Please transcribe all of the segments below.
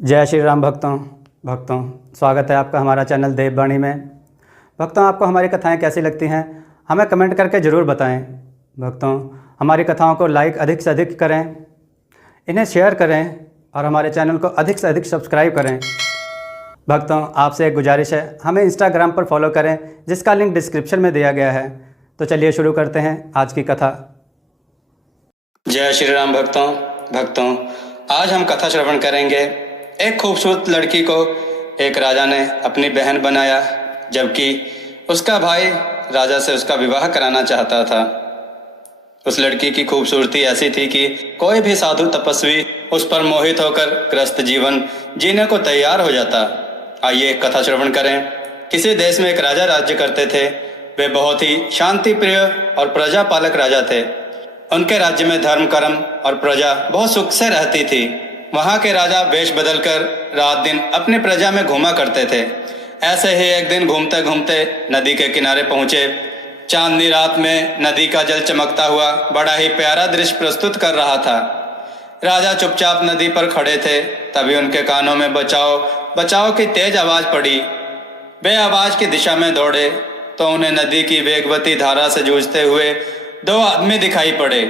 जय श्री राम भक्तों स्वागत है आपका हमारा चैनल देववाणी में। भक्तों, आपको हमारी कथाएं कैसी लगती हैं हमें कमेंट करके ज़रूर बताएं। भक्तों, हमारी कथाओं को लाइक अधिक से अधिक करें, इन्हें शेयर करें और हमारे चैनल को अधिक से अधिक सब्सक्राइब करें। भक्तों, आपसे एक गुजारिश है, हमें इंस्टाग्राम पर फॉलो करें जिसका लिंक डिस्क्रिप्शन में दिया गया है। तो चलिए शुरू करते हैं आज की कथा। जय श्री राम भक्तों, आज हम कथा श्रवण करेंगे। एक खूबसूरत लड़की को एक राजा ने अपनी बहन बनाया, जबकि उसका भाई राजा से उसका विवाह कराना चाहता था। उस लड़की की खूबसूरती ऐसी थी कि कोई भी साधु तपस्वी उस पर मोहित होकर ग्रस्त जीवन जीने को तैयार हो जाता। आइए कथा श्रवण करें। किसी देश में एक राजा राज्य करते थे। वे बहुत ही शांति प्रिय और प्रजा पालक राजा थे। उनके राज्य में धर्म कर्म और प्रजा बहुत सुख से रहती थी। वहां के राजा वेश बदलकर रात दिन अपनी प्रजा में घूमा करते थे। ऐसे ही एक दिन घूमते घूमते नदी के किनारे पहुंचे। चांदनी रात में नदी का जल चमकता हुआ बड़ा ही प्यारा दृश्य प्रस्तुत कर रहा था। राजा चुपचाप नदी पर खड़े थे। तभी उनके कानों में बचाओ बचाओ की तेज आवाज पड़ी। वे आवाज की दिशा में दौड़े तो उन्हें नदी की वेगवती धारा से जूझते हुए दो आदमी दिखाई पड़े।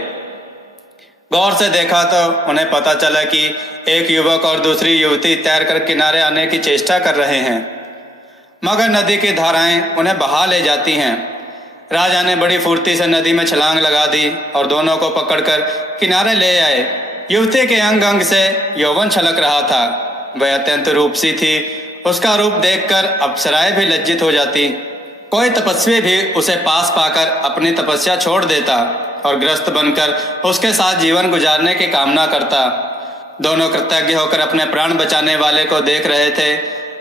गौर से देखा तो उन्हें पता चला कि एक युवक और दूसरी युवती तैरकर किनारे आने की चेष्टा कर रहे हैं, मगर नदी की धाराएं उन्हें बहा ले जाती हैं। राजा ने बड़ी फुर्ती से नदी में छलांग लगा दी और दोनों को पकड़कर किनारे ले आए। युवती के अंग अंग से यौवन छलक रहा था। वह अत्यंत रूपसी थी। उसका रूप देखकर अप्सराएं भी लज्जित हो जाती। कोई तपस्वी भी उसे पास पाकर अपनी तपस्या छोड़ देता और ग्रस्त बनकर उसके साथ जीवन गुजारने की कामना करता। दोनों कृतज्ञ होकर अपने प्राण बचाने वाले को देख रहे थे।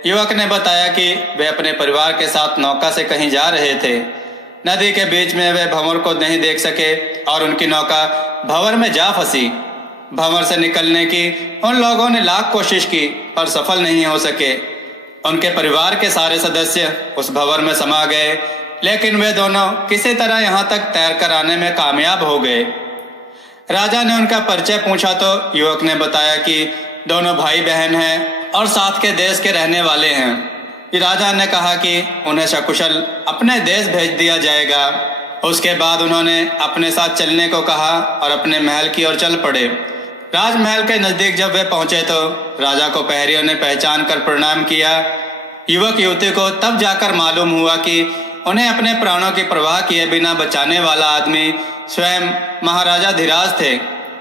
युवक ने बताया कि वे अपने परिवार के साथ नौका से कहीं जा रहे थे। नदी के बीच में वे भंवर को नहीं देख सके और उनकी नौका भंवर में जा फंसी। भंवर से निकलने की उन लोगों ने लाख कोशिश की पर सफल नहीं हो सके। उनके परिवार के सारे सदस्य उस भंवर में समा गए, लेकिन वे दोनों किसी तरह यहाँ तक तैरकर आने में कामयाब हो गए। राजा ने उनका परिचय पूछा तो युवक ने बताया कि दोनों भाई बहन हैं और साथ के देश के रहने वाले हैं। राजा ने कहा कि उन्हें सकुशल अपने देश भेज दिया जाएगा। उसके बाद उन्होंने अपने साथ चलने को कहा और अपने महल की ओर चल पड़े। राजमहल के नजदीक जब वे पहुंचे तो राजा को प्रहरियों ने पहचान कर प्रणाम किया। युवक युवती को तब जाकर मालूम हुआ कि उन्हें अपने प्राणों की परवाह किए बिना बचाने वाला आदमी स्वयं महाराजा धीराज थे।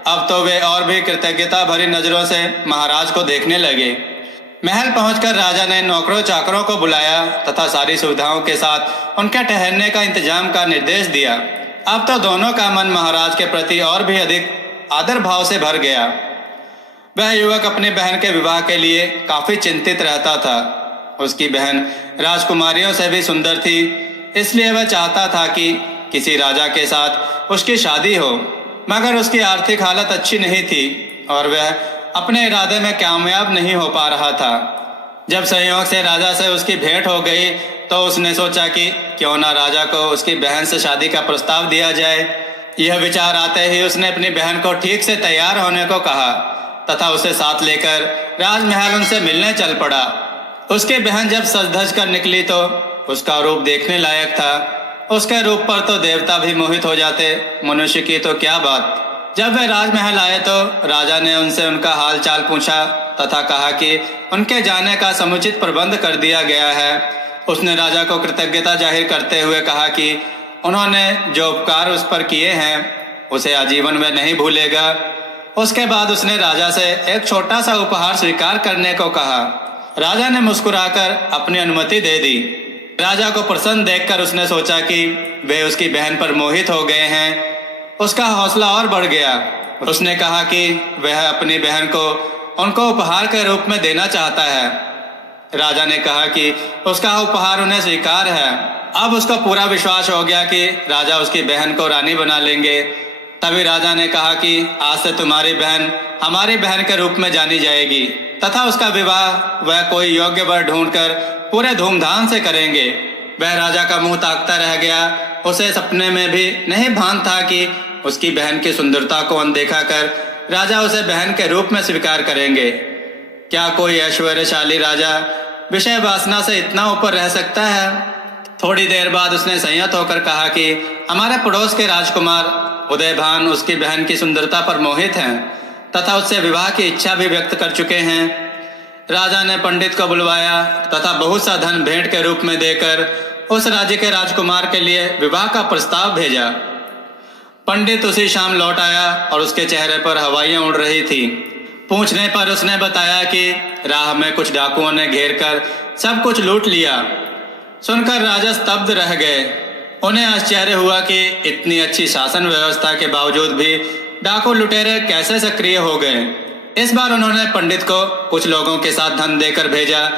अब तो वे और भी कृतज्ञता भरी नजरों से महाराज को देखने लगे। महल पहुंचकर राजा ने नौकरों चाकरों को बुलाया तथा सारी सुविधाओं के साथ उनके ठहरने का इंतजाम का निर्देश दिया। अब तो दोनों का मन महाराज के प्रति और भी अधिक आदर भाव से भर गया। वह युवक अपनी बहन के विवाह के लिए काफी चिंतित रहता था। उसकी बहन राजकुमारियों से भी सुंदर थी, इसलिए वह चाहता था कि किसी राजा के साथ उसकी शादी हो, मगर उसकी आर्थिक हालत अच्छी नहीं थी और वह अपने इरादे में कामयाब नहीं हो पा रहा था। जब संयोग से राजा से उसकी भेंट हो गई तो उसने सोचा कि क्यों ना राजा को उसकी बहन से शादी का प्रस्ताव दिया जाए। यह विचार आते ही उसने अपनी बहन को ठीक से तैयार होने को कहा तथा उसे साथ लेकर राजमहल उनसे मिलने चल पड़ा। उसकी बहन जब सज धज कर निकली तो उसका रूप देखने लायक था। उसके रूप पर तो देवता भी मोहित हो जाते, मनुष्य की तो क्या बात। जब वे राजमहल आए तो राजा ने उनसे उनका हाल चाल पूछा तथा कहा कि उनके जाने का समुचित प्रबंध कर दिया गया है। उसने राजा को कृतज्ञता जाहिर करते हुए कहा कि उन्होंने जो उपकार उस पर किए हैं उसे आजीवन में नहीं भूलेगा। उसके बाद उसने राजा से एक छोटा सा उपहार स्वीकार करने को कहा। राजा ने मुस्कुराकर अपनी अनुमति दे दी। राजा को प्रसन्न देखकर उसने सोचा कि वे उसकी बहन पर मोहित हो गए हैं। उसका हौसला और बढ़ गया। उसने कहा कि वह अपनी बहन को उनको उपहार के रूप में देना चाहता है। राजा ने कहा कि उसका उपहार उन्हें स्वीकार है। अब उसको पूरा विश्वास हो गया कि राजा उसकी बहन को रानी बना लेंगे। तभी राजा ने कहा कि आज से तुम्हारी बहन हमारी बहन के रूप में जानी जाएगी तथा उसका विवाह वह कोई योग्य वर ढूंढकर पूरे धूमधाम से करेंगे। वह राजा का मुंह ताकता रह गया। उसे सपने में भी नहीं भान था कि उसकी बहन की सुंदरता को अनदेखा कर राजा उसे बहन के रूप में स्वीकार करेंगे। क्या कोई ऐश्वर्यशाली राजा विषय वासना से इतना ऊपर रह सकता है? थोड़ी देर बाद उसने संयत होकर कहा कि हमारे पड़ोस के राजकुमार उदयभान उसकी बहन की सुंदरता पर मोहित हैं तथा उससे विवाह की इच्छा भी व्यक्त कर चुके हैं। राजा ने पंडित को बुलवाया तथा बहुत सा धन भेंट के रूप में देकर उस राज्य के राजकुमार के लिए विवाह का प्रस्ताव भेजा। पंडित उसी शाम लौट आया और उसके चेहरे पर हवाइयां उड़ रही थी। पूछने पर उसने बताया कि राह में कुछ डाकुओं ने घेर कर सब कुछ लूट लिया। सुनकर राजा स्तब्ध रह गए। उन्हें आश्चर्य हुआ कि इतनी अच्छी शासन व्यवस्था के बावजूद भी डाकू लुटेरे कैसे सक्रिय हो गए। इस बार उन्होंने पंडित को कुछ लोगों के साथ धन देकर भेजा।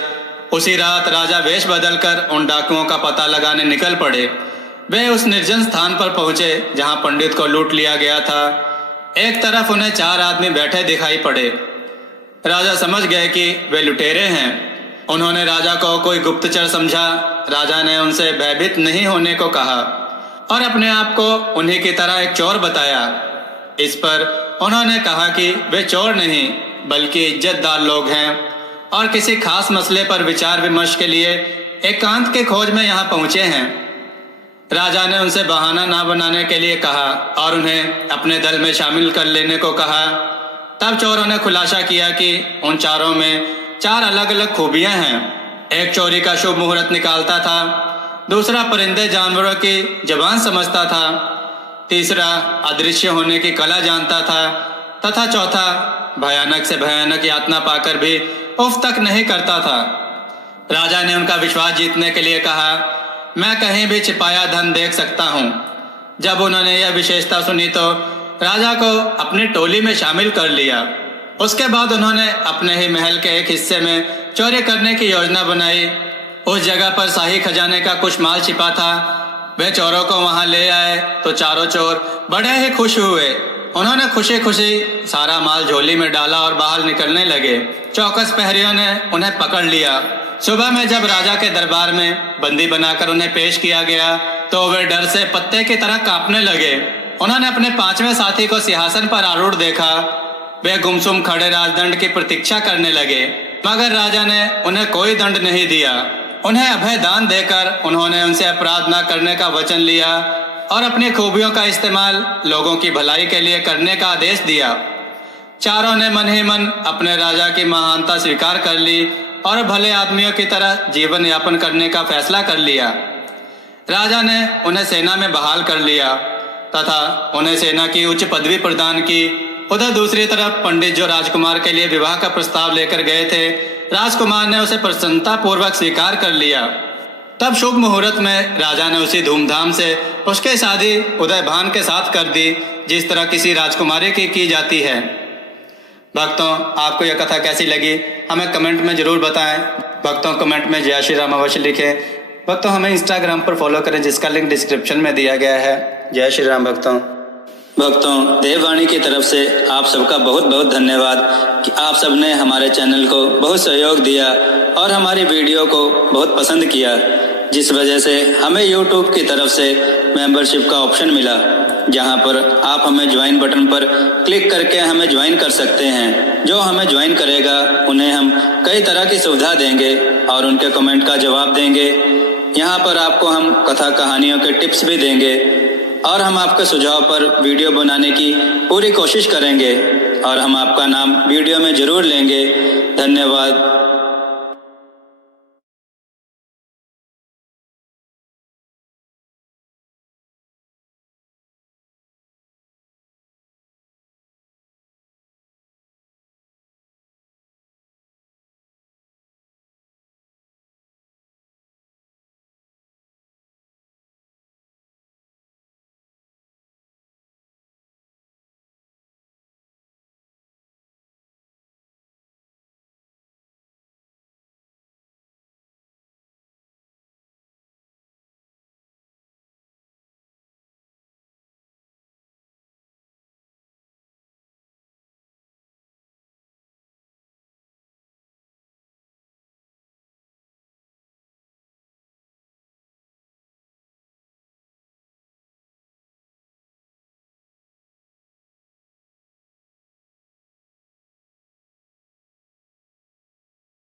उसी रात राजा वेश बदलकर उन डाकुओं का पता लगाने निकल पड़े। वे उस निर्जन स्थान पर पहुंचे जहां पंडित को लूट लिया गया था। एक तरफ उन्हें 4 आदमी बैठे दिखाई पड़े। राजा समझ गए कि वे लुटेरे हैं। उन्होंने राजा को कोई गुप्तचर समझा। राजा ने उनसे भयभीत नहीं होने को कहा और अपने आप को उन्हीं की तरह एक चोर बताया। इस पर उन्होंने कहा कि वे चोर नहीं बल्कि इज्जतदार लोग हैं और किसी खास मसले पर विचार विमर्श के लिए एकांत के खोज में यहाँ पहुँचे हैं। राजा ने उनसे बहाना ना बनाने के लिए कहा और उन्हें अपने दल में शामिल कर लेने को कहा। तब चोरों ने खुलासा किया कि उन चारों में 4 अलग अलग खूबियां हैं। एक चोरी का शुभ मुहूर्त निकालता था, दूसरा परिंदे जानवरों की जबान समझता था, तीसरा अदृश्य होने की कला जानता था तथा चौथा भयानक से भयानक यातना पाकर भी उफ तक नहीं करता था। राजा ने उनका विश्वास जीतने के लिए कहा, मैं कहीं भी छिपाया धन देख सकता हूँ। जब उन्होंने यह विशेषता सुनी तो राजा को अपनी टोली में शामिल कर लिया। उसके बाद उन्होंने अपने ही महल के एक हिस्से में चोरी करने की योजना बनाई। उस जगह पर शाही खजाने का कुछ माल छिपा था। वे चोरों को वहां ले आए तो चारों चोर बड़े ही खुश हुए। उन्होंने खुशी खुशी सारा माल झोली में डाला और बाहर निकलने लगे। चौकस प्रहरियों ने उन्हें पकड़ लिया। सुबह में जब राजा के दरबार में बंदी बनाकर उन्हें पेश किया गया तो वे डर से पत्ते की तरह कांपने लगे। उन्होंने अपने 5वें साथी को सिंहासन पर आरूढ़ देखा। वे गुमसुम खड़े राजदंड की प्रतीक्षा करने लगे, मगर राजा ने उन्हें कोई दंड नहीं दिया। उन्हें अभय दान देकर उन्होंने उनसे अपराध न करने का वचन लिया और अपनी खूबियों का इस्तेमाल लोगों की भलाई के लिए करने का आदेश दिया। चारों ने मन ही मन अपने राजा की महानता स्वीकार कर ली और भले आदमियों की तरह जीवन यापन करने का फैसला कर लिया। राजा ने उन्हें सेना में बहाल कर लिया तथा उन्हें सेना की उच्च पदवी प्रदान की। उधर दूसरी तरफ पंडित जो राजकुमार के लिए विवाह का प्रस्ताव लेकर गए थे, राजकुमार ने उसे प्रसन्नता पूर्वक स्वीकार कर लिया। तब शुभ मुहूर्त में राजा ने उसी धूमधाम से उसकी शादी उदयभान के साथ कर दी जिस तरह किसी राजकुमारी की जाती है। भक्तों, आपको यह कथा कैसी लगी हमें कमेंट में जरूर बताएं। भक्तों, कमेंट में जय श्री राम अवश्य लिखें। भक्तों, हमें इंस्टाग्राम पर फॉलो करें जिसका लिंक डिस्क्रिप्शन में दिया गया है। जय श्री राम। भक्तों, देववाणी की तरफ से आप सबका बहुत बहुत धन्यवाद कि आप सबने हमारे चैनल को बहुत सहयोग दिया और हमारी वीडियो को बहुत पसंद किया, जिस वजह से हमें YouTube की तरफ से मेंबरशिप का ऑप्शन मिला, जहां पर आप हमें ज्वाइन बटन पर क्लिक करके हमें ज्वाइन कर सकते हैं। जो हमें ज्वाइन करेगा उन्हें हम कई तरह की सुविधा देंगे और उनके कमेंट का जवाब देंगे। यहाँ पर आपको हम कथा कहानियों के टिप्स भी देंगे और हम आपके सुझाव पर वीडियो बनाने की पूरी कोशिश करेंगे और हम आपका नाम वीडियो में जरूर लेंगे। धन्यवाद।